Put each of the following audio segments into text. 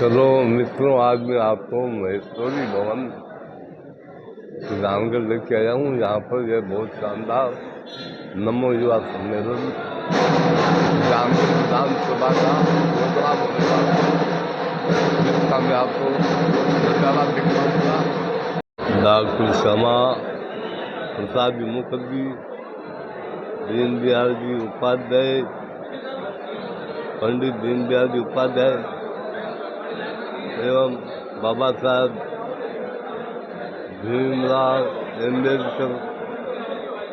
चलो मित्रों, आज मैं आपको महेश्वरी भवन रामगढ़ लेके आया हूँ। यहाँ पर यह बहुत शानदार नमो युवा सम्मेलन रामगढ़ विधानसभा का प्रोग्राम होने वाला है, जिसका मैं आपको नजारा दिखाऊंगा। डॉक्टर श्यामा प्रसाद मुखर्जी, दीनदयाल जी उपाध्याय, पंडित दीनदयाल जी उपाध्याय एवं बाबा साहब भीमराव अम्बेडकर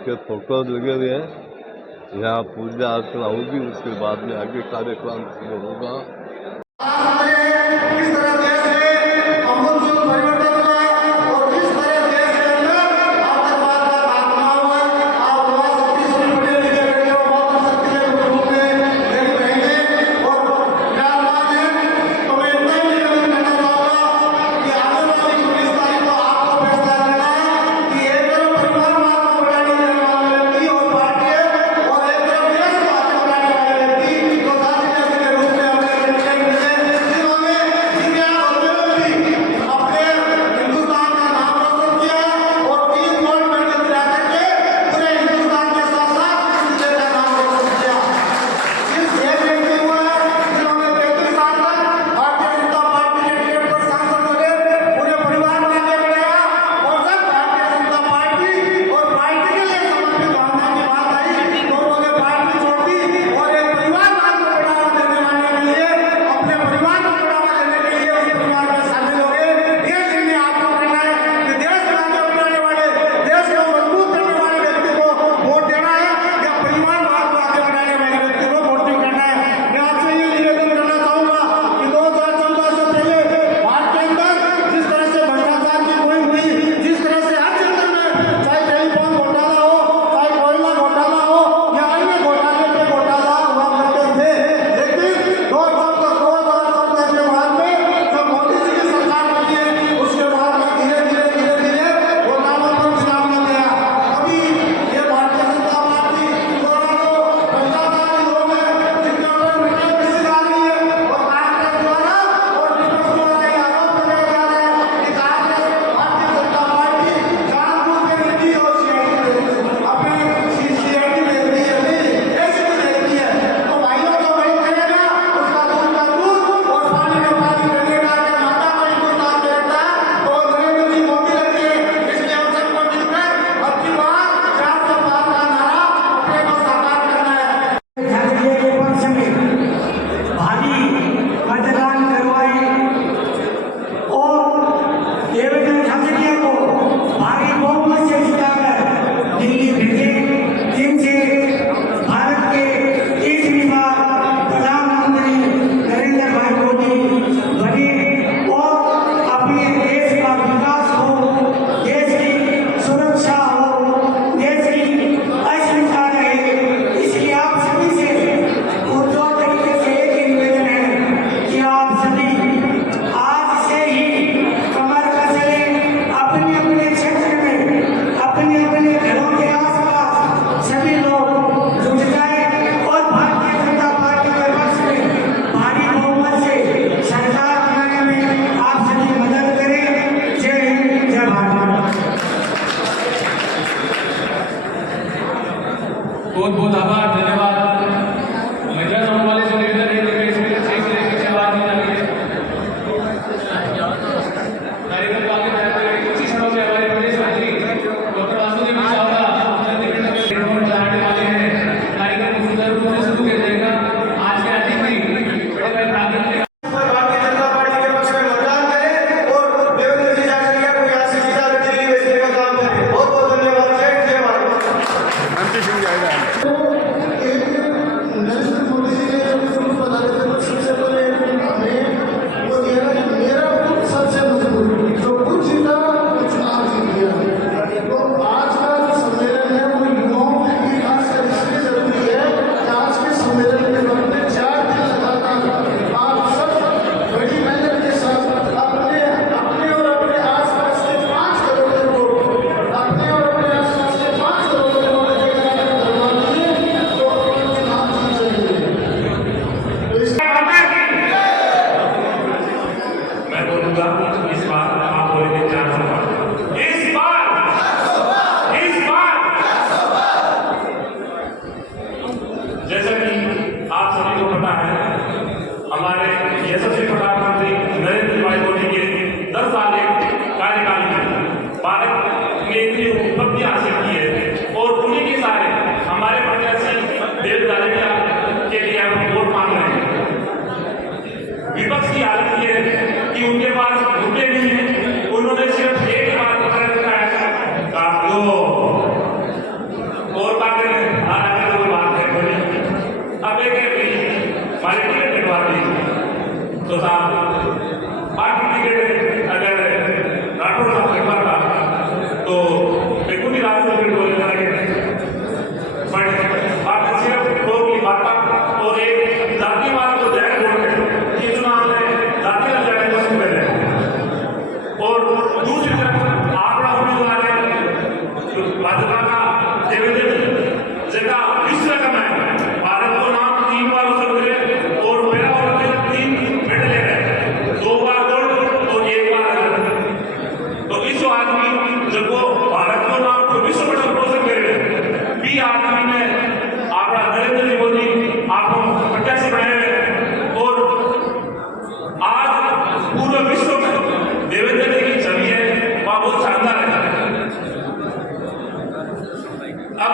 के फोटो लगे हुए हैं। यहाँ पूजा अर्चना होगी, उसके बाद में आगे कार्यक्रम शुरू होगा। दूंगा। इस बार आप बोलेंगे 400 बार। इस बार जैसा कि आप सभी को पता है, हमारे यशस्वी प्रधानमंत्री नरेंद्र भाई मोदी के 10 साल के कार्यकाल में भारत ने इतनी उपलब्धि हासिल की है और उन्हीं के सारे हमारे प्रत्याशी देवदारिया के लिए हम वोट मांग रहे हैं। विपक्ष की हालत ये है कि उनके पास मुद्दे नहीं है, उन्होंने सिर्फ एक बात पकड़ रखा है, काम दो और बात करें आगे तो बात है बड़ी। अब एक है हमारी टिकट कटवा दी तो साहब पार्टी टिकट अगर राठौर साहब कटवा था तो बिल्कुल ही रात से टिकट बोले लगे, बट बात सिर्फ दो की बात और एक जातिवाद को जहर बोल रहे कि चुनाव में जाति का जहर को सुन रहे और दूसरी तरफ आंकड़ा उम्मीदवार है भाजपा का देवेंद्र जगह विश्व का है, भारत को नाम 3 बार उससे मिले और मेरा और 3 मेडल ले रहे, 2 बार गोल्ड और 1 बार। तो इस आदमी जब वो भारत को नाम को विश्व मेडल प्रोसेस कर रहे भी आदमी में आपका नरेंद्र मोदी आपको प्रत्याशी बनाए और आज पूरे विश्व में देवेंद्र जी की छवि है वह बहुत शानदार है। अब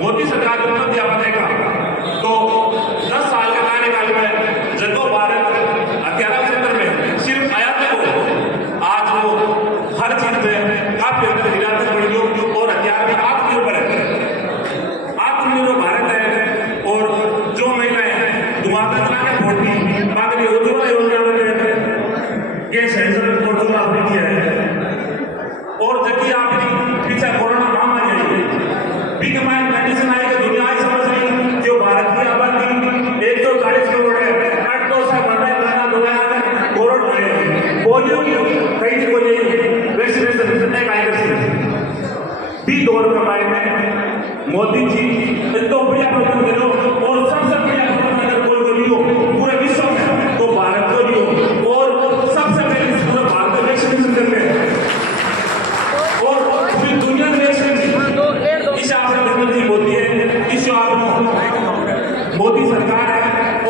मोदी सरकार को उपलब्धि आप देगा तो 10 साल के कार्यकाल में जगह भारत हथियार क्षेत्र में सिर्फ आयात को आज वो हर चीज में काफी हद तक निर्यात बढ़ी और हथियार में आत्मनिर्भर है। आत्मनिर्भर भारत है और जो महिलाएं धुआं चला के फोड़ती बाकी उज्ज्वला योजना में गैस सेंसर को आपने किया है और जबकि आपने पीछे कोरोना महामारी आई बिग माइंड कंडीशन आई है, दुनिया ही समझ रही जो भारत की आबादी 140 करोड़ है, 8 साल बढ़ने वाला करोड़ है, पोलियो कई को वैक्सीनेशन एक आई भी दौर में हमारे में मोदी जी तो बढ़िया प्रोग्राम करो और सबसे बढ़िया प्रोग्राम अगर कोई करियो पूरे विश्व में तो भारत को लियो और सबसे पहले पूरे भारत में वैक्सीनेशन करते हैं और पूरी दुनिया में वैक्सीनेशन इसे आपने जी मोदी है, इसे आप मोदी सरकार है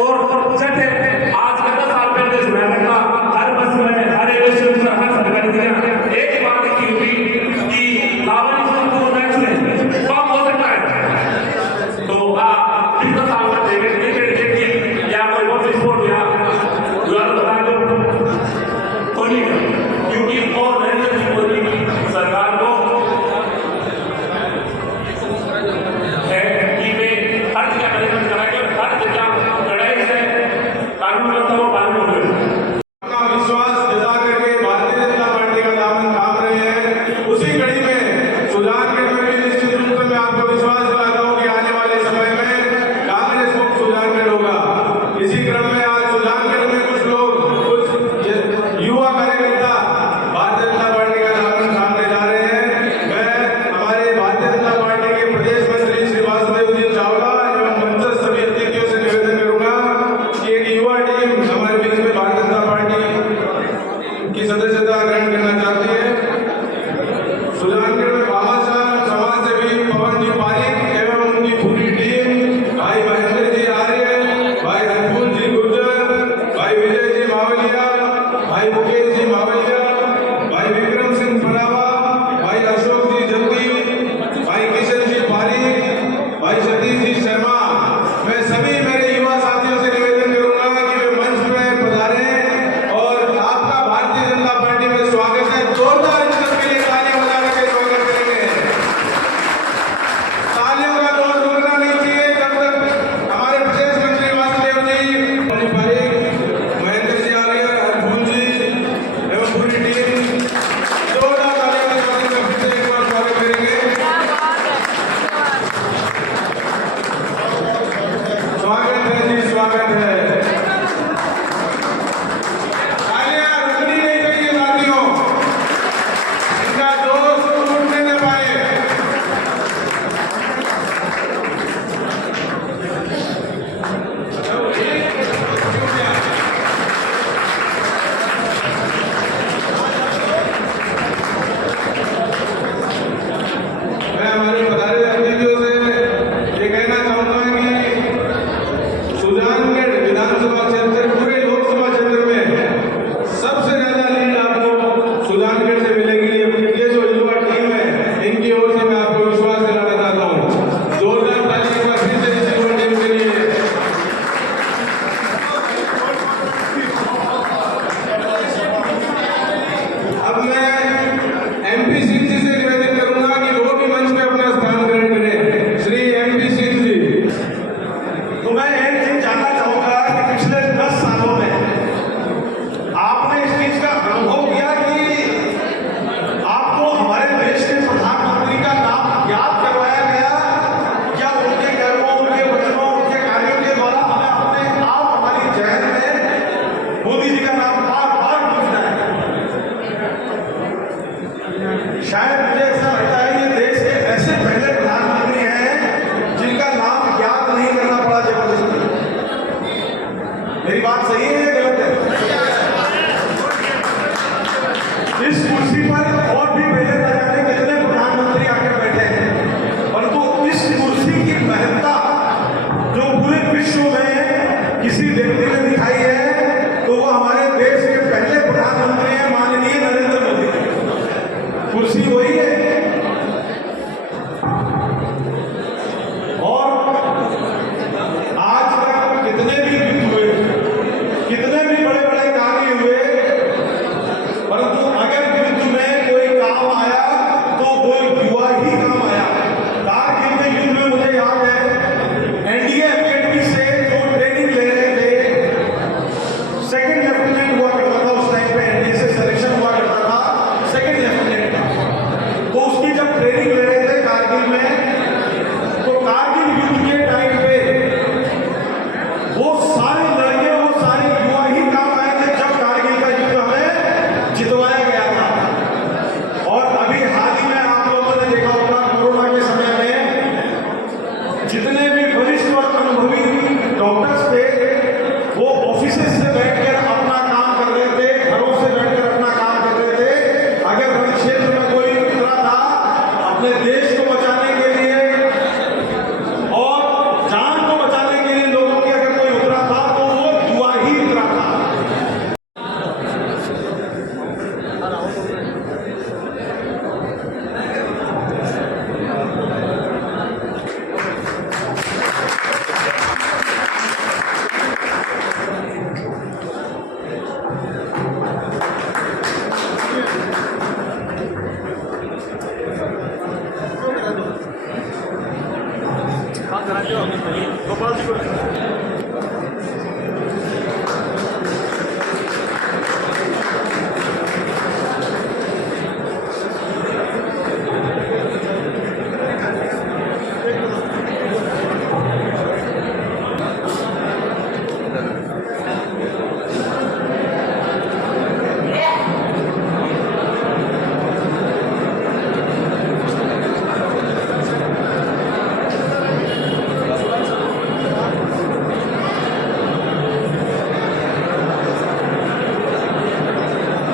और छठे आज का 10 साल पहले सुना था हर बस में हर स्टेशन पर हर सरकारी जगह एक बात की हुई कि लावानी को वैक्सीन कम हो सकता है तो आप 10 साल का देखिए या कोई और स्पोर्ट या बता दो थोड़ी क्योंकि और नरेंद्र मोदी सरकार को इसी क्रम में आज सुजानगढ़ में कुछ लोग युवा कार्यकर्ता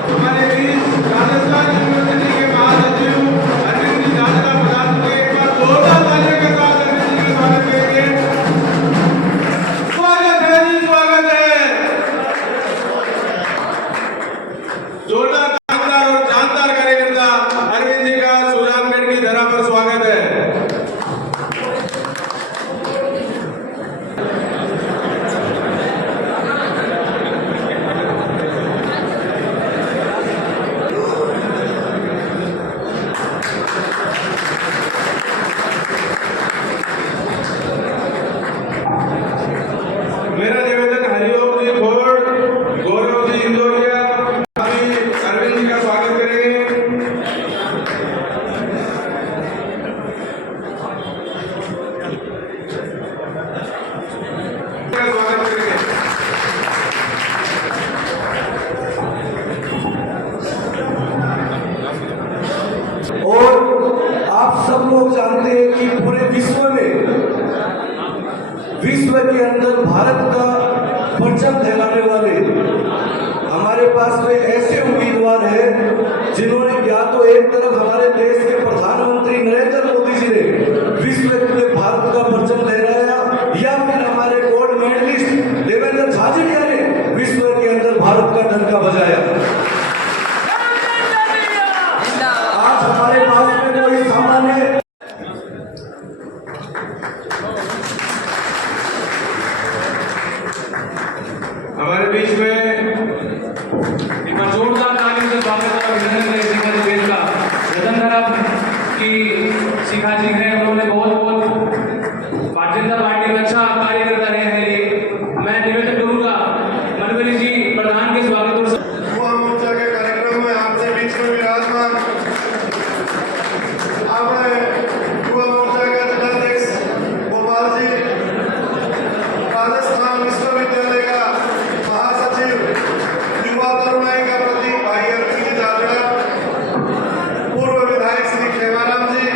हमारे बीच राजस्थान यूनिवर्सिटी के महासचिव अरविंद जी जाटला प्रधान को एक बार जोरदार तालियों के साथ अरविंद जी का स्वागत करेंगे। स्वागत है जी, स्वागत है। जोरदार शानदार और जानदार कार्यकर्ता अरविंद जी का सुजानगढ़ की धरा पर स्वागत है। मेरा निवेदन हरिओम जी खोड़, गौरव जी इंदौरिया अभी अरविंद जी का स्वागत करेंगे। स्वागत करेंगे। और आप सब लोग जानते हैं कि पूरे विश्व के अंदर भारत का परचम फहराने वाले हमारे पास में ऐसे उम्मीदवार हैं जिन्होंने या तो एक तरफ हमारे देश के प्रधानमंत्री नरेंद्र मोदी जी ने विश्व में भारत का परचम लहराया, या फिर हमारे गोल्ड मेडलिस्ट देवेंद्र झाझड़िया ने विश्व के अंदर भारत का डंका बजाया। आज हमारे पास में कोई सामान्य हमारे बीच में एक बार जोरदार तालियों से स्वागत और अभिनंदन करें शिखा जी देश का वतनधरा की शिखा जी हैं। उन्होंने बहुत भारतीय जनता पार्टी में अच्छा कार्य करता रहे हैं। ये मैं निवेदन करूंगा मनवरी जी प्रधान के स्वागत और युवा मोर्चा के कार्यक्रम में आपसे बीच में विराजमान हमारे युवा मोर्चा के जिलाध्यक्ष गोपाल जी, राजस्थान विश्वविद्यालय का महासचिव युवा तरुणाई का प्रतीक भाई अरविंद जी जाटला, पूर्व विधायक श्री खेमाराम जी,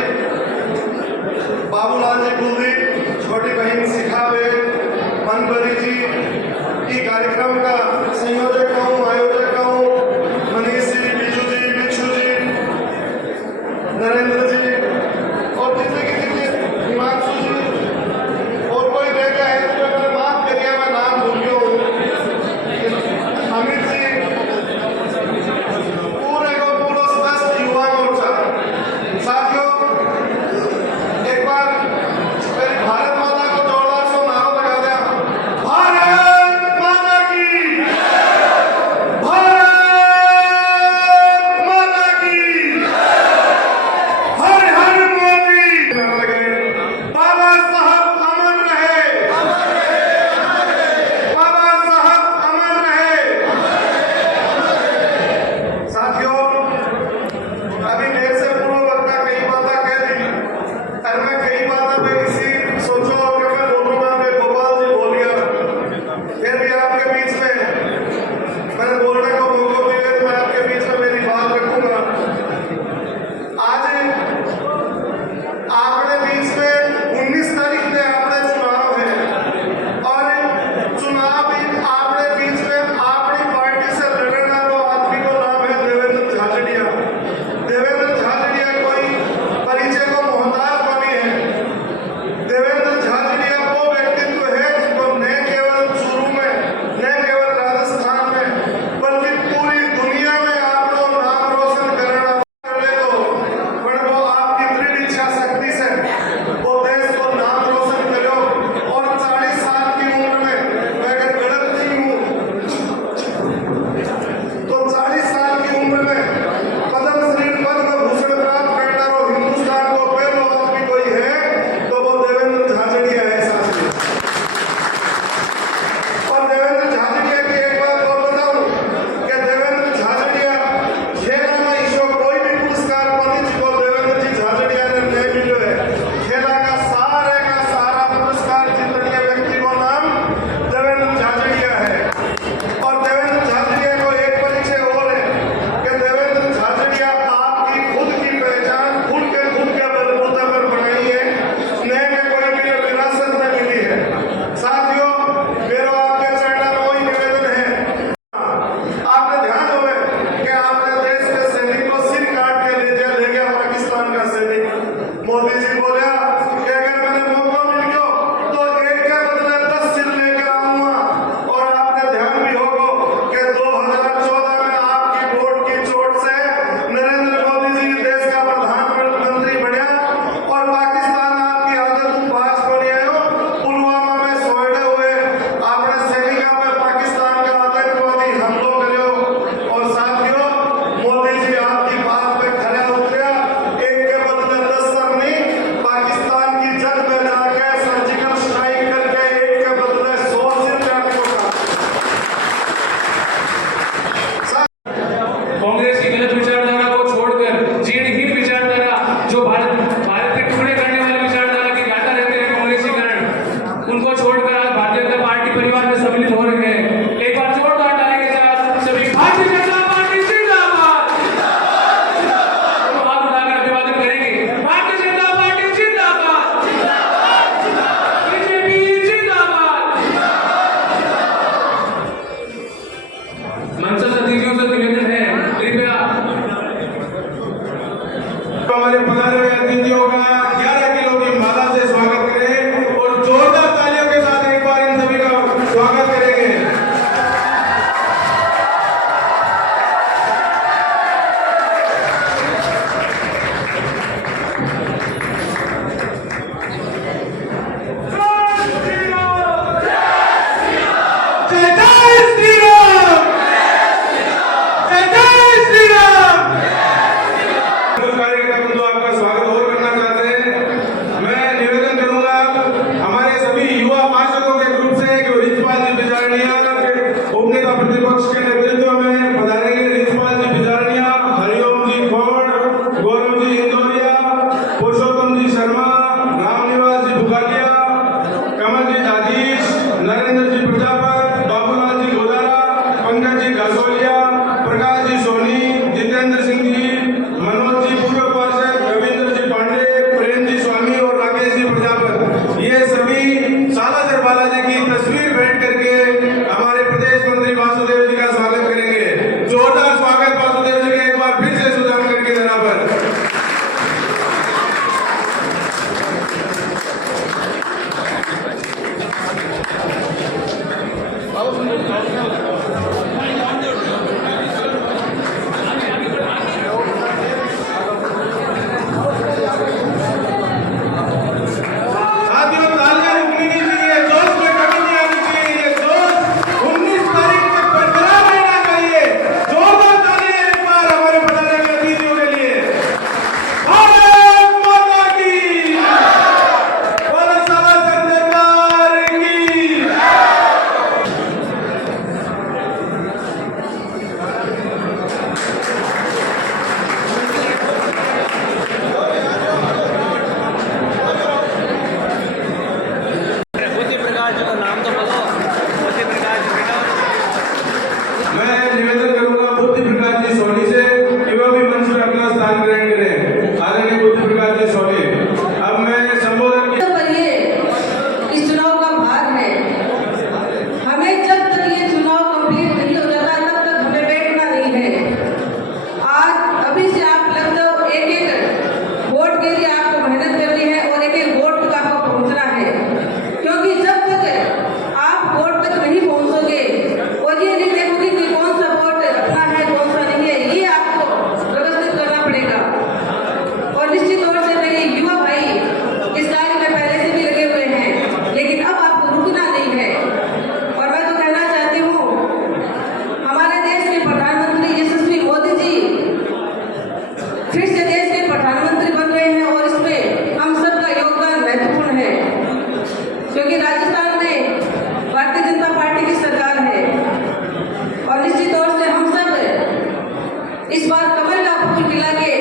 इस बार कमल का फूल खिला के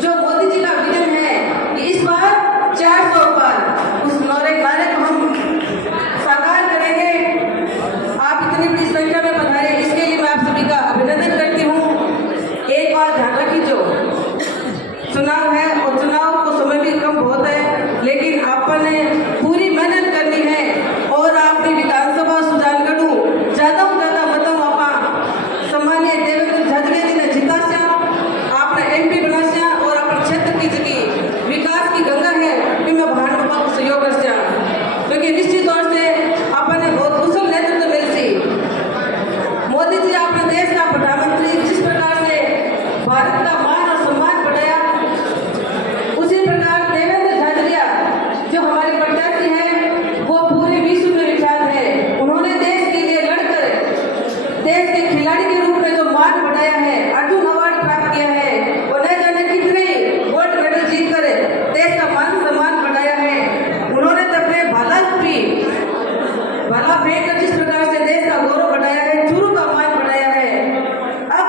जो मोदी जी का विजन है कि इस बार 400 पार, उस नारे को हम साकार करेंगे। आप इतनी बड़ी संख्या में पधारे, इसके लिए मैं आप सभी का अभिनंदन करती हूँ। एक बात ध्यान रखी, जो चुनाव है और चुनाव को समय भी कम बहुत है, लेकिन आपने पूरी मेहनत करनी है और आपकी विधानसभा सुजानगढ़ ज्यादा मतों आप सम्मान्य देवेंद्र झाझड़िया जी ने जीता से आपने MP बना से और अपने क्षेत्र की जगह विकास की गंगा है कि मैं भान बाबा को सहयोग कर से, क्योंकि निश्चित तौर से आपने बहुत कुशल नेतृत्व मिल सी। मोदी जी आपने देश का प्रधानमंत्री जिस प्रकार से भारत का मान और सम्मान बढ़ाया, उसी प्रकार देवेंद्र झाझड़िया जो हमारे प्रत्याशी हैं वो पूरे विश्व में विख्यात है। उन्होंने देश के लिए लड़कर देश के खिलाड़ी के रूप में जो मान बढ़ाया है, अर्जुन अवार्ड प्राप्त किया है और न जाने कितने गोल्ड मेडल जीतकर देश का मान सम्मान बढ़ाया है। उन्होंने तो अपने भाला फेंक कर जिस प्रकार से देश का गौरव बढ़ाया है, चूरू का मान बढ़ाया है। अब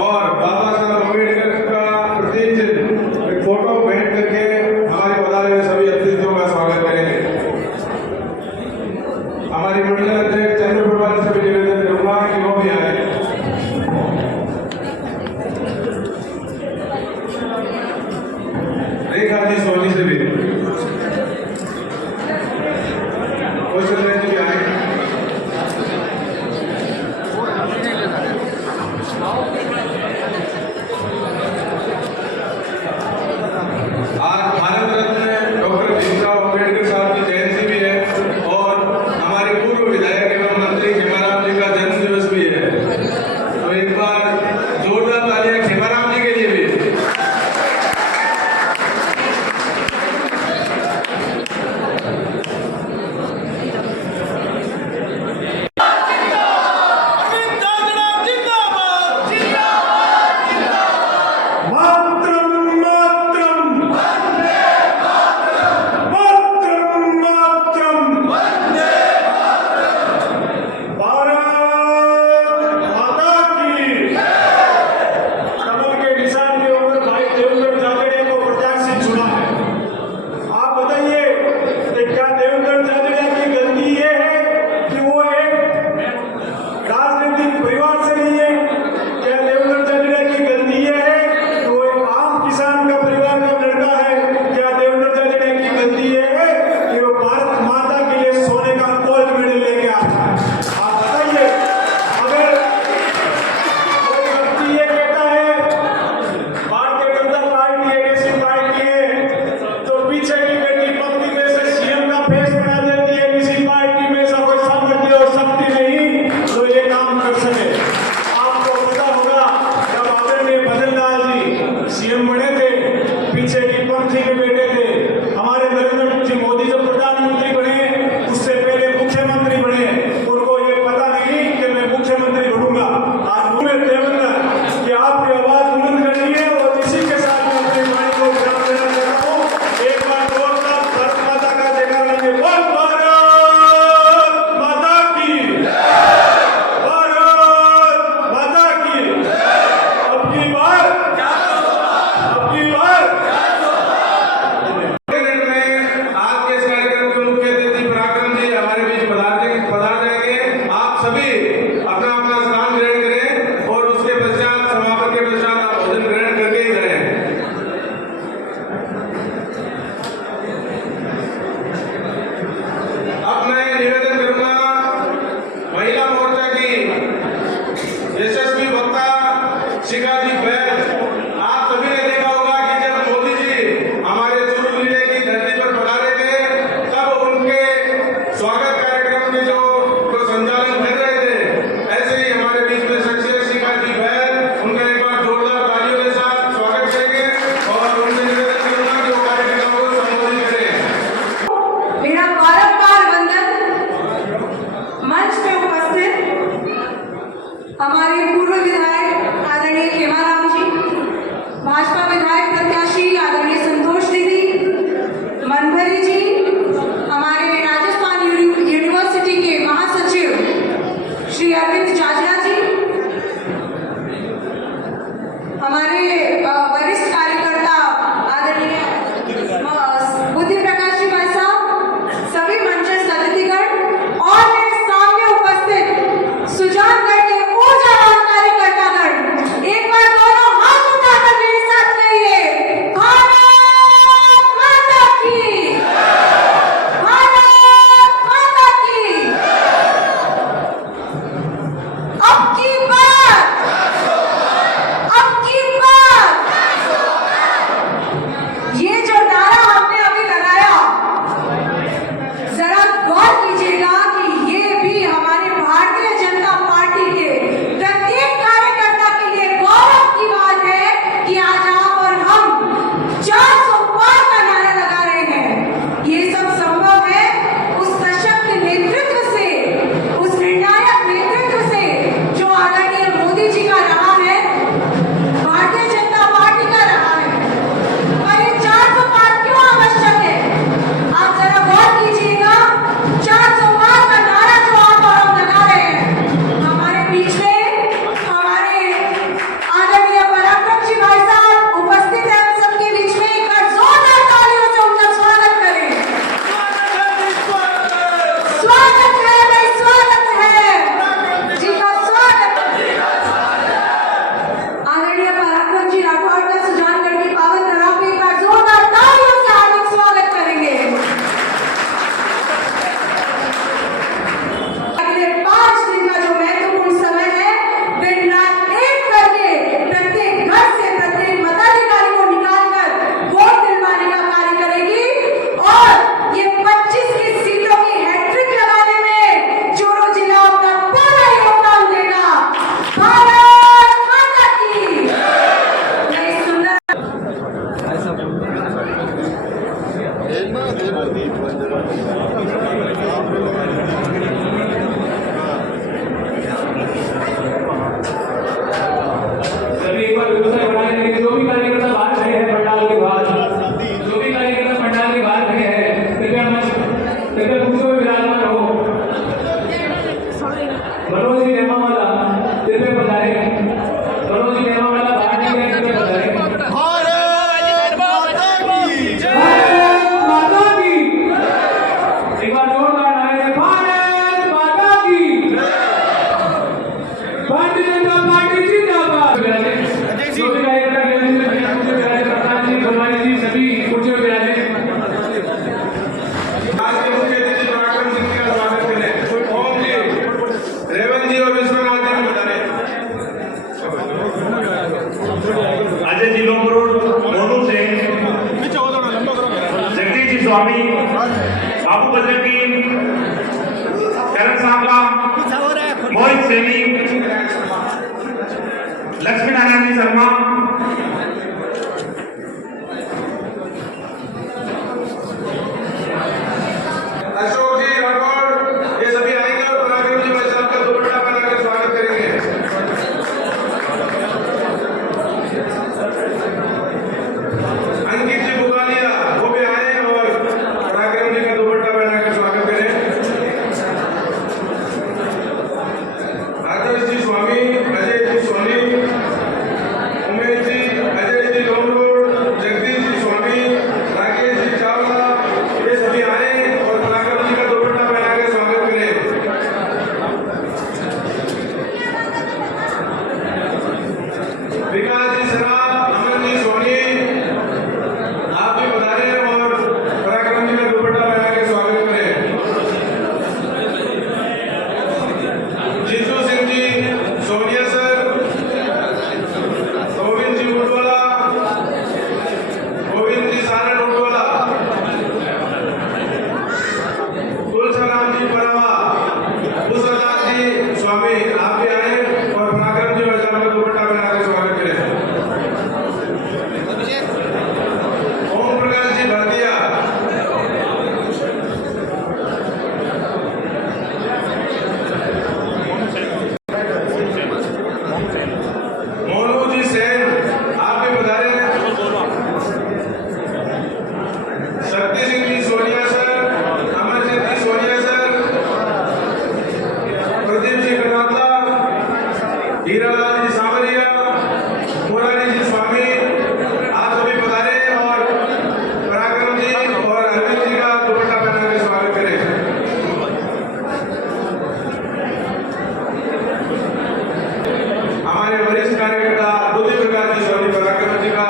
और बाबा साहब अम्बेडकर का प्रतीक चिन्ह एक फोटो भेंट करके हमारे पधारे हुए सभी अतिथियों का स्वागत करेंगे। हमारी मंडल अध्यक्ष चंद्र प्रभात से भी निवेदन करूंगा कि वो भी आए। रेखा जी सोनी से भी कौशल जी भी आए। आज भारत रत्न डॉक्टर भीमराव अम्बेडकर साहब की जयंती भी है और हमारे पूर्व विधायक एवं मंत्री खेमाराम जी का जन्म दिवस भी है, तो एक बार जोरदार तालियां खेमाराम जी के लिए भी। मातरम मातरम वंदे मातरम, मातरम मातरम वंदे मातरम, भारत माता की जय। कमल के निशान के ऊपर भाई देवेंद्र झाझड़िया को प्रत्याशी चुना है। आप बताइए कि क्या देवेंद्र झाझड़िया की गलती ये है कि वो एक राजनीतिक परिवार से नहीं है? क्या देवेंद्र झाझड़िया की गलती ये है कि वो एक आम किसान का परिवार का लड़का है? क्या देवेंद्र झाझड़िया की गलती ये है कि वो भारत माता के लिए सोने का गोल्ड मेडल लेके आता है? आप बताइए। अगर वो व्यक्ति ये कहता है भारतीय जनता पार्टी एक ऐसी पार्टी है तो पीछे की बैठी पंक्ति में से CM का फेस बना देती है, किसी पार्टी में ऐसा कोई सामर्थ्य और शक्ति नहीं तो ये काम कर सके। आपको पता होगा जब आदरणीय भजनलाल जी CM बने थे, पीछे की पंक्ति में बैठे थे। हमारे नरेंद्र जी मोदी जब प्रधानमंत्री बने, उससे पहले मुख्यमंत्री बने, उनको ये पता नहीं कि मैं मुख्यमंत्री बनूंगा। आज मुझे देवेंद्र कि आपकी आवाज बुलंद करनी है और इसी के साथ मैं अपनी वाणी को विराम देना चाहता हूँ। एक बार जोरदार भारत माता का जयकारा लेंगे। बोल भारत माता की जय, भारत माता की जय। अब की बार में आज के इस कार्यक्रम के मुख्य अतिथि पराक्रम जी हमारे बीच पधार जाएंगे। आप सभी अपना अपना स्थान ग्रहण करें और उसके पश्चात समापन के पश्चात आप भोजन ग्रहण करके ही जाएं। अब मैं निवेदन करूंगा महिला मोर्चा की यशस्वी वक्ता शिखा जी बैल। आप सभी ने देखा होगा कि जब मोदी जी हमारे चूरू जिले की धरती पर पधारे थे, तब उनके स्वागत कार्यक्रम के जो संचालन कर रहे थे, ऐसे ही हमारे बीच में शख्सियत शिखा जी बैल, उनका एक बार जोरदार तालियों के साथ स्वागत करेंगे और उनसे निवेदन करूंगा कि वो कार्यक्रम को संबोधित करें। मेरा बारंबार वंदन। मंच पे उपस्थित हमारे पूर्व विधायक आदरणीय खेमा बापू बजरंगी, करण सांबा, मोहित सैनी, लक्ष्मी नारायण जी शर्मा, अशोक जी राठौर, ये सभी आएंगे और पराक्रम जी भाई साहब का दुपट्टा पहना कर स्वागत करेंगे। अंकित जी बुगालिया वो भी आए और पराक्रम जी का दुपट्टा पहना कर स्वागत करें। आदर्श जी स्वामी, अजय जी स्वामी, उमेश जी, अजय जी लोमरोड, जगदीश जी स्वामी, राकेश जी चावला, ये सभी आए और पराक्रम जी का दुपट्टा पहना कर स्वागत करें। विकास जी सराफ, अमन जी सोनी, आप भी पधारे और पराक्रम जी का दुपट्टा पहना के स्वागत करें। जीतू सिंह जी, सोनिया सर, गोविंद जी उडवाला, गोविंद जी सारण उडवाला, तुलसीराम जी परावा, भूसरदास जी स्वामी, आप भी आए और पराक्रम जी भाई साहब का दुपट्टा पहना के स्वागत करें। ओम प्रकाश जी भरतिया, मोनू जी सेन, आप भी पधारे। शक्ति सिंह जी सोनिया सर, अमरजीत जी सोनिया सर, प्रदीप जी कनातला, हीरालाल जी सांवरिया, मुरारी जी स्वामी, आप सभी पधारे और पराक्रम जी और अरविंद जी का दुपट्टा पहना के स्वागत करें। हमारे वरिष्ठ कार्यकर्ता बुद्धि प्रकाश जी स्वामी पराक्रम जी का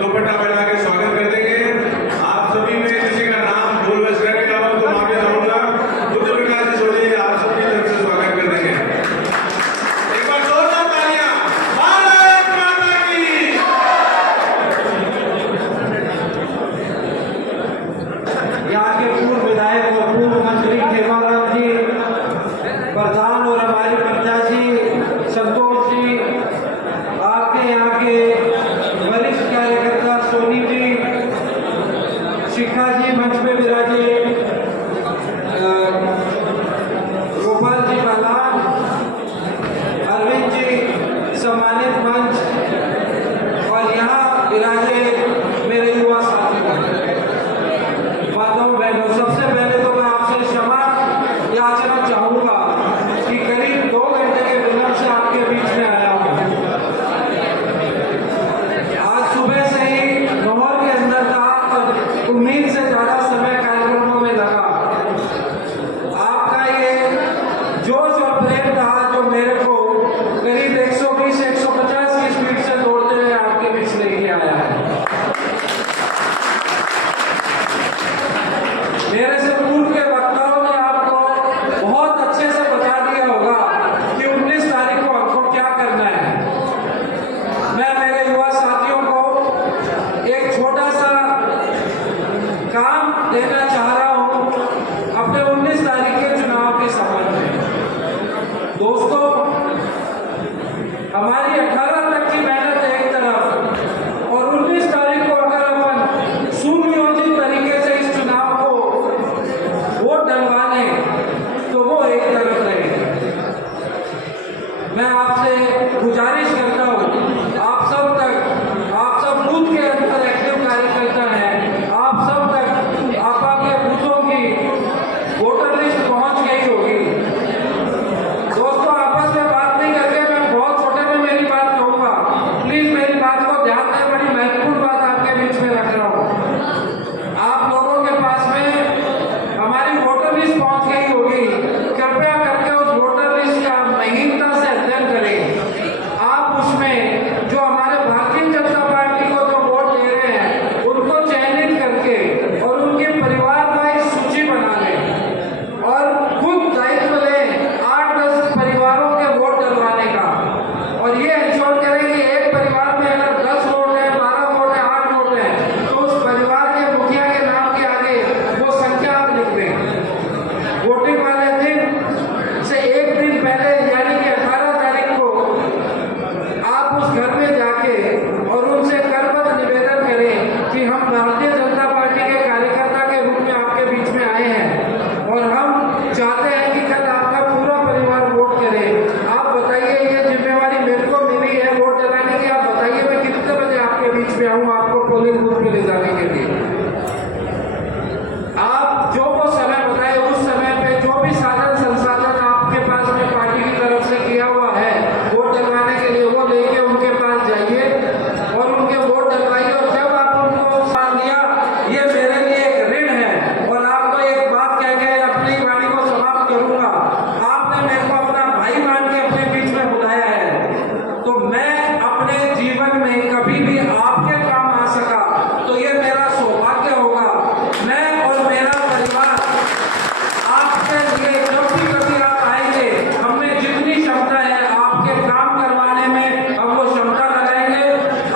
दुपट्टा पहना के स्वागत कर देंगे। आप सभी में किसी का नाम भूलवश रह गया हो तो माफी चाहूंगा। बुद्धि प्रकाश जी स्वामी आप सबकी तरफ से स्वागत कर देंगे। एक बार जोरदार तालियां। भारत माता की। यहाँ के पूर्व विधायक और पूर्व मंत्री खेमाराम जी, प्रधान और हमारे प्रत्याशी संतोष जी, आपके यहाँ के वरिष्ठ कार्यकर्ता सोनी जी, शिखा जी मंच पे विराजे, गोपाल जी बालान, अरविंद जी सम्मानित मंच और यहाँ विराजे मेरे युवा साथी माताओं बहनों, सबसे पहले तो मैं आपसे क्षमा याचना चाहूंगा कि करीब 2 घंटे के विलंब से आपके बीच में आया हूं। आज सुबह से ही लाहौर के अंदर था और उम्मीद से ज्यादा समय कार्यक्रमों में लगा। आपका ये जोश और प्रेम रहा जो मेरे को करीब 120-150 की स्पीड से दौड़ते हुए आपके बीच लेके आया है। मेरे से पूर्व के वक्ताओं ने आपको बहुत अच्छे से बता दिया होगा कि 19 तारीख को आपको क्या करना है। मैं मेरे युवा साथियों को एक छोटा सा काम देना चाह रहा हूं अपने 19 तारीख के चुनाव के संबंध में। दोस्तों, हमारी 18 तक की मेहनत एक तरफ और 19 तारीख को अगर अपन सुनियोजित तरीके से इस चुनाव को वोट डलवाने तो वो एक तरफ रहेगी। मैं आपसे गुजारिश करता हूँ, आप सब बूथ के अंदर एक्टिव कार्यकर्ता हैं, आप सब तक आपके बूथों की वोटर लिस्ट पहुँच गई होगी। दोस्तों, आपस में बात नहीं करके मैं बहुत छोटे में मेरी बात कहूँगा आप उस घर में जाके और उनसे करबद्ध निवेदन करें कि हम भारतीय जनता पार्टी के कार्यकर्ता के रूप में आपके बीच में आए हैं और हम चाहते हैं कि कल आपका पूरा परिवार वोट करे। आप बताइए, ये जिम्मेवारी मेरे को मिली है वोट डलाने की। आप बताइए मैं कितने बजे आपके बीच में आऊँ आपको पोलिंग बूथ में ले जाने के लिए। आप जो वो समय बताए उस समय पे जो भी साधन संसाधन आपके पास में पार्टी की तरफ से किया हुआ है वोट डलवाने के लिए, वो लेके उनके पास जाइए और उनके वोट डलवाइए। और जब आप उनको मान लिया, ये मेरे लिए एक ऋण है। और आपको एक बात कह के अपनी वाणी को समाप्त करूंगा। आपने मेरे को अपना भाई मान के अपने बीच में बुलाया है, तो मैं अपने जीवन में कभी भी आपके काम आ सका तो ये मेरा सौभाग्य होगा। मैं और मेरा परिवार आपके लिए जब भी कभी आप आएंगे, हमें जितनी क्षमता है आपके काम करवाने में हम वो क्षमता लगाएंगे।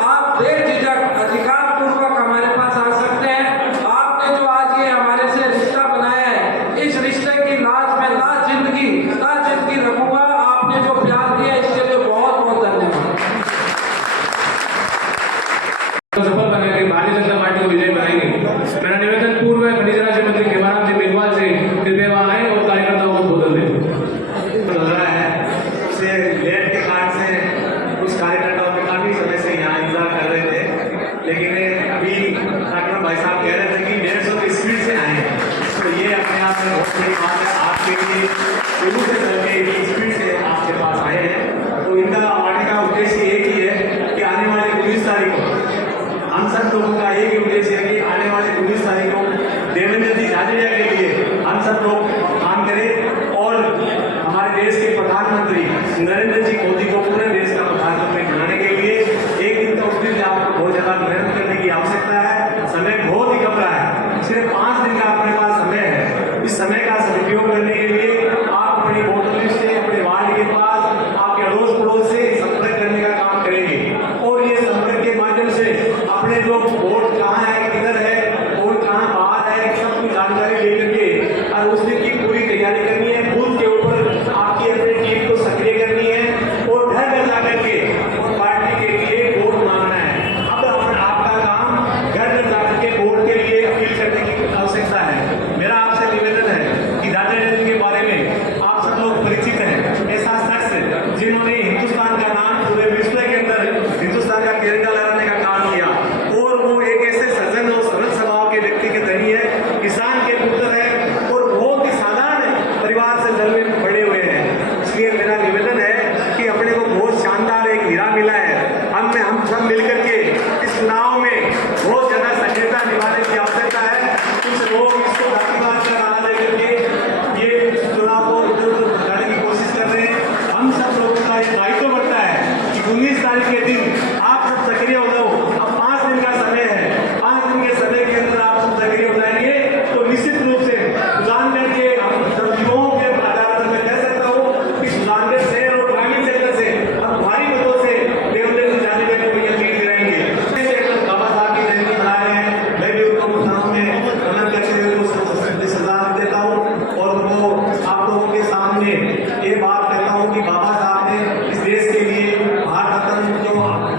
आप बेझिझक अधिकार पूर्वक हमारे पास आ सकते हैं। आपने जो आज ये हमारे से रिश्ता बनाया है, इस रिश्ते की लाज में ला जिंदगी रखूंगा। आपने जो प्यार दिया इसके लिए बहुत बहुत धन्यवाद। सफल बनने के भारतीय जनता पार्टी को विजय बनाएंगे। मेरा निवेदन पूर्व खनिज राज्य मंत्री खेमाराम जी मेघवाल से कृपया वहाँ आए और कार्यकर्ताओं को बोतल दें। लग रहा है उसे लेट के कारण से कुछ कार्यकर्ताओं के काफी समय से यहाँ इंतजार कर रहे थे, लेकिन अभी ठाकुर भाई साहब कह रहे थे कि 150 की स्पीड से आए हैं, तो ये अपने आप में बहुत बड़ी बात है। आपके लिए शुरू से चलके स्पीड से आपके पास आए हैं, तो इनका आने का उद्देश्य एक ही है कि आने वाले 19 तारीख को हम सब लोगों का एक ही उद्देश्य है कि आने वाले 19 तारीख को देवेंद्र जी झाझड़िया के लिए हम सब लोग काम करें और हमारे देश के प्रधानमंत्री नरेंद्र जी मोदी को पूरे देश का प्रधानमंत्री बनाने के लिए एक दिन का उद्देश्य आपको बहुत ज़्यादा मेहनत करने की आवश्यकता है। समय बहुत ही कम रहा है, सिर्फ 5 दिन का अपने पास समय है। इस समय का सदुपयोग करने के लिए आप अपनी वोटर लिस्ट से, अपने वार्ड के पास, आपके अड़ोस पड़ोस से संपर्क करने का काम करेंगे और ये संपर्क के माध्यम से अपने जो वोट कहाँ है, किधर है, वोट कहाँ बाहर है, सब कुछ जानकारी लेकर के और उस दिन की पूरी तैयारी करनी है। बूथ के ऊपर आपकी अपनी टीम को सक्रिय करनी है और घर घर जाकर के और पार्टी के लिए वोट मांगना है। अब आपका काम घर घर जाकर के वोट के लिए अपील करने की आवश्यकता है। मेरा आपसे निवेदन है कि झाझड़िया जी के बारे में आप सब लोग परिचित हैं। ऐसा शख्स जिन्होंने हिंदुस्तान का नाम पूरे विश्व के अंदर हिंदुस्तान का तिरंगा लहराने का काम किया और वो एक ऐसे सज्जन और सरल स्वभाव के व्यक्ति के धनी है, किसान के पुत्र है और बहुत ही साधारण परिवार से जन्मे में बड़े हुए हैं। इसलिए मेरा निवेदन है कि अपने को बहुत शानदार एक हीरा मिला है। हम सब मिलकर के इस चुनाव में बहुत ज्यादा सक्रियता निभाने की आवश्यकता है। कुछ लोग इसको जातिवाद का नारा लेकर के ये चुनाव को भगाने की कोशिश कर रहे हैं। हम सब लोगों का ये दायित्व बनता है कि 19 तारीख के दिन आप सब सक्रिय हो जाओ। अब 5 दिन का समय है, 5 दिन के समय के अंदर आप सब सक्रिय हो जाएंगे तो निश्चित रूप से सुजानगढ़ के हम सब युवाओं के आधार पर मैं कह सकता हूँ कि सुजानगढ़ शहर और ग्रामीण क्षेत्र से हम भारी मतों से देवेंद्र जी झाझड़िया को यकीन दिलाएंगे। बाबा साहब की जयंती मना रहे हैं, मैं भी उनको मुद्दाओं में नमन करते हुए उनको श्रद्धांजलि देता हूँ और वो आप लोगों के सामने ये बात करता हूँ कि बाबा साहब ने इस देश के लिए भारत रत्न जो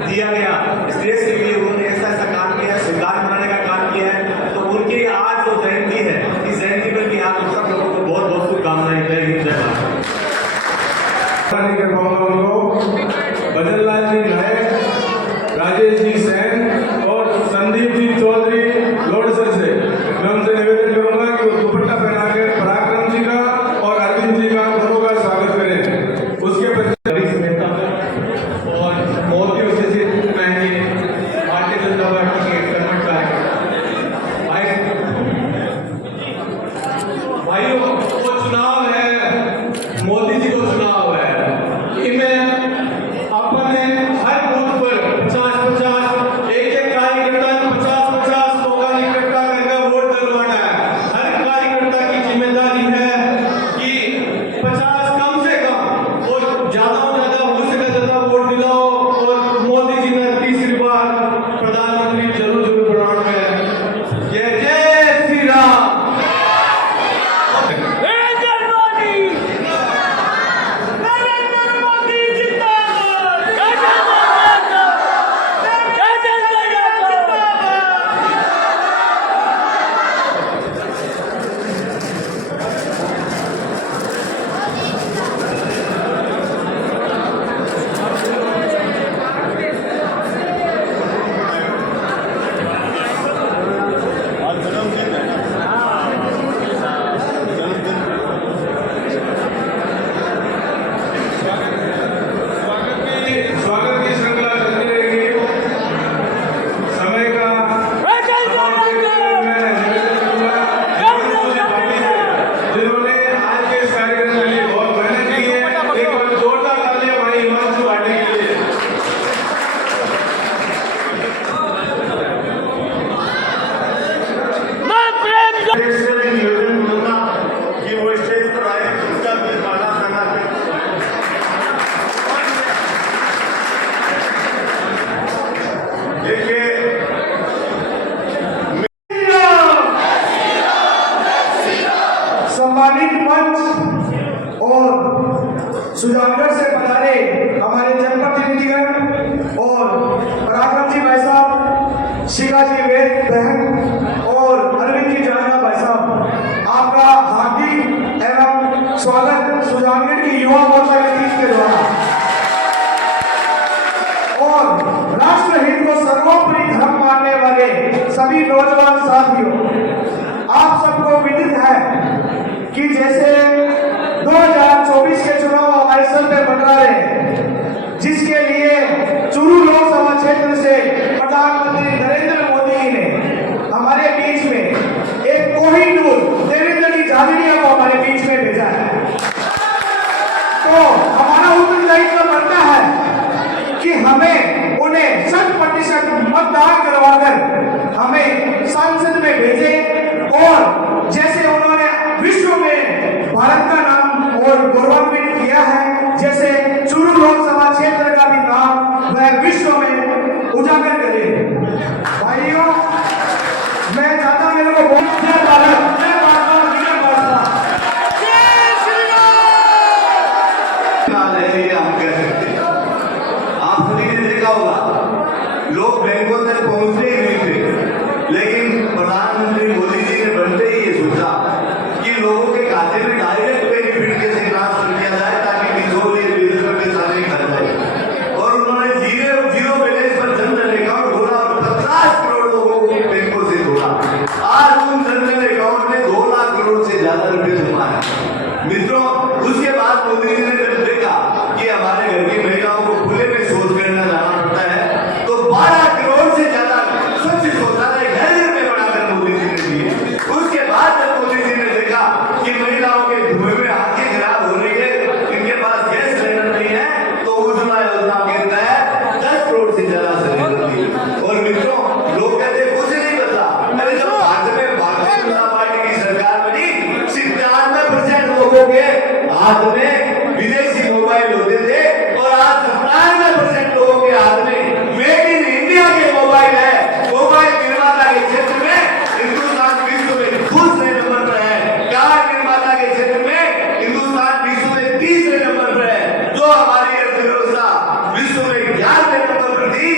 दिया गया, इस देश के लिए उन्होंने ऐसा ऐसा काम किया है, संविधान बनाने का काम किया है, तो उनकी आज जो जयंती है, इस जयंती पर भी आप सब लोगों को बहुत बहुत शुभकामनाएं। जय हिंद, जय भारत। भजन लाल जी नायक, राजेश जी सैन और संदीप जी चौधरी लोडसर से मैं उनसे निवेदन करूंगा कि वो दुपट्टा पहना के पराक्रम जी का और अरविंद जी का दोनों का स्वागत करें। उसके और बहुत ही उससे भारतीय जनता पार्टी के कर्मठ भाइयों, वो चुनाव है, मोदी जी को चुनाव है, इनमें अपने हर बूथ पर 50-50 सभी नौजवान साथियों, आप सबको विदित है कि जैसे 2024 के चुनाव हमारे सर पे मंडरा रहे हैं, जिसके लिए चूरू लोकसभा क्षेत्र से प्रधानमंत्री नरेंद्र मोदी जी ने हमारे बीच में एक कोहिनूर देवेंद्र की झांझड़िया को हमारे बीच में भेजा है। तो हमारा उत्तरदायित्व बनता है कि हमें उन्हें 100% मतदान करवाकर हमें संसद में भेजे और जैसे उन्होंने विश्व में भारत का नाम और गौरवान्वित किया है, जैसे चूरू लोकसभा क्षेत्र का भी नाम वह विश्व में उजागर करे। भाइयों, मैं चाहता मेरे को बहुत जय भारत, जय भाजपा, जय भाजपा। हम कह सकते हैं, आप सभी ने देखा होगा लोग बैंकों तक पहुंचते ही नहीं थे, लेकिन प्रधानमंत्री मोदी जी ने बनते ही ये सोचा कि लोगों के खाते में डायरेक्ट बेनिफिट कैसे ट्रांसफर किया जाए ताकि किसी बेनिफिट के साथ नहीं कर जाए। और उन्होंने जीरो बैलेंस पर जनधन अकाउंट खोला और 50 करोड़ लोगों को बैंकों से जोड़ा। आज उन जनधन अकाउंट में 2 लाख करोड़ से ज्यादा रुपए जमा है। मित्रों, उसके बाद मोदी जी ने जब देखा कि हमारे घर की महिलाओं को खुले में शौच करना जाना पड़ता है, तो 12 करोड़ से ज्यादा स्वच्छ शौचालय घर में बनाकर मोदी जी ने दिए। उसके बाद जब मोदी जी ने देखा कि महिलाओं के धुएं में आंखें खराब हो रही है, इनके पास गैस सिलेंडर नहीं है, तो उज्ज्वला योजना के तहत 10 करोड़ से ज्यादा सिलेंडर दिए। और मित्रों, लोग कहते कुछ नहीं बदला। अरे जब भारत में भारतीय जनता पार्टी की सरकार बनी, 97% लोगों के हाथ में विदेशी मोबाइल होते थे और आज 97% लोगों के हाथ में मेड इन इंडिया के मोबाइल है। मोबाइल निर्माता के क्षेत्र में हिंदुस्तान विश्व में दूसरे नंबर पर है। कार निर्माता के क्षेत्र में हिंदुस्तान विश्व में तीसरे नंबर पर है। जो हमारी अर्थव्यवस्था विश्व में 11वें नंबर पर थी,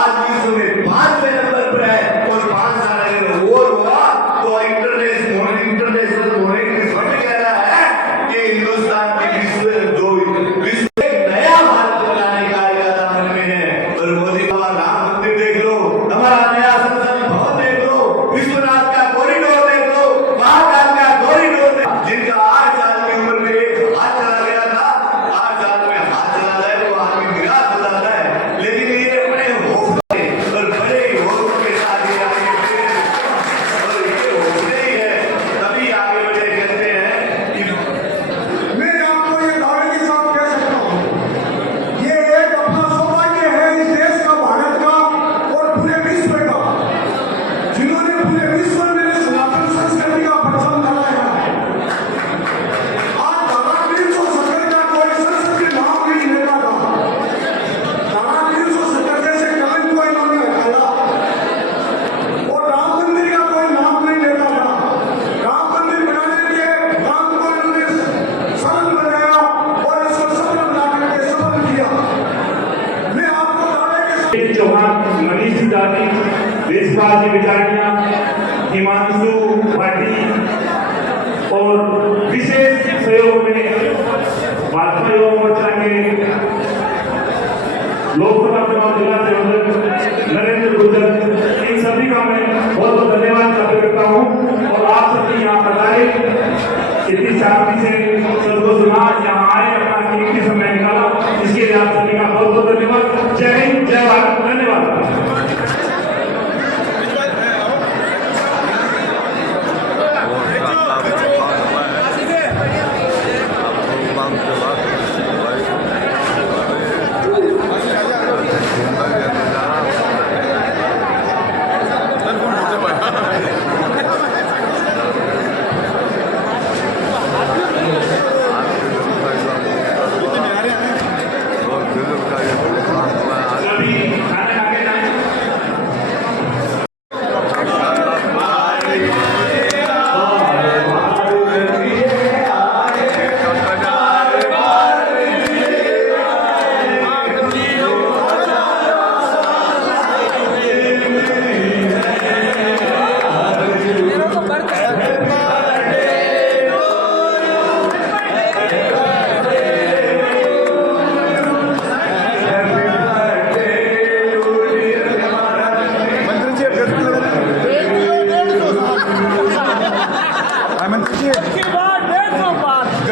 आज विश्व में 5वें नंबर पर है। और 5 साल अगर और हुआ तो इंटरनेशनल मॉनेटरी फंड कह रहा है कि हिंदुस्तान की विश्व एक नया भारत बनाने का इरादा मन में है। और मोदी बाबा राम मंदिर देख लो, हमारा नया संसद भवन देख लो, विश्वनाथ का कॉरिडोर देख लो, महाकाल का कॉरिडोर देख लो, जिनका 8 साल की उम्र में एक हाथ चला गया था। 8 साल में हाथ चला जाए तो आदमी निराश हो जाता है, लेकिन ये अपने हौसले और बड़े हौसलों के साथ ही आगे बढ़े और ये हौसले ही है तभी आगे बढ़े। कहते हैं कि मैं आपको ये दावे के साथ कह सकता हूँ, ये एक अपना सौभाग्य है इस देश का, भारत का और पूरे विश्व का, जिन्होंने पूरे विश्व में सनातन संस्कृति का परचम लहराया है। आज धारा 370 का कोई संसद के नाम नहीं लेता था। धारा 370 जैसे कलंक को इन्होंने हटाया और राम मंदिर का कोई नाम नहीं लेता था। राम मंदिर बनाने के काम को इन्होंने सरल बनाया और इसको सफल बना करके सफल किया। मैं आपको दावे के साथ चौहान, मनीष सिंघानी, देशपाल जी बिजाड़िया, हिमांशु भाटी और विशेष सहयोग में भाजपा युवा मोर्चा के लोकसभा चुनाव जिला प्रबंधक नरेंद्र गुर्जर, इन सभी का मैं बहुत बहुत धन्यवाद ज्ञापित करता हूँ। और आप सभी यहाँ पर आए, इतनी शांति से सबको सुना, यहाँ आए, अपना कीमती समय निकाला, इसके लिए आप सभी का बहुत बहुत धन्यवाद। जय हिंद, जय भारत, धन्यवाद।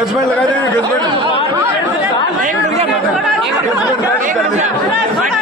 गजबैंड लगा देंगे गजबैंड एक मिनट रुक जा।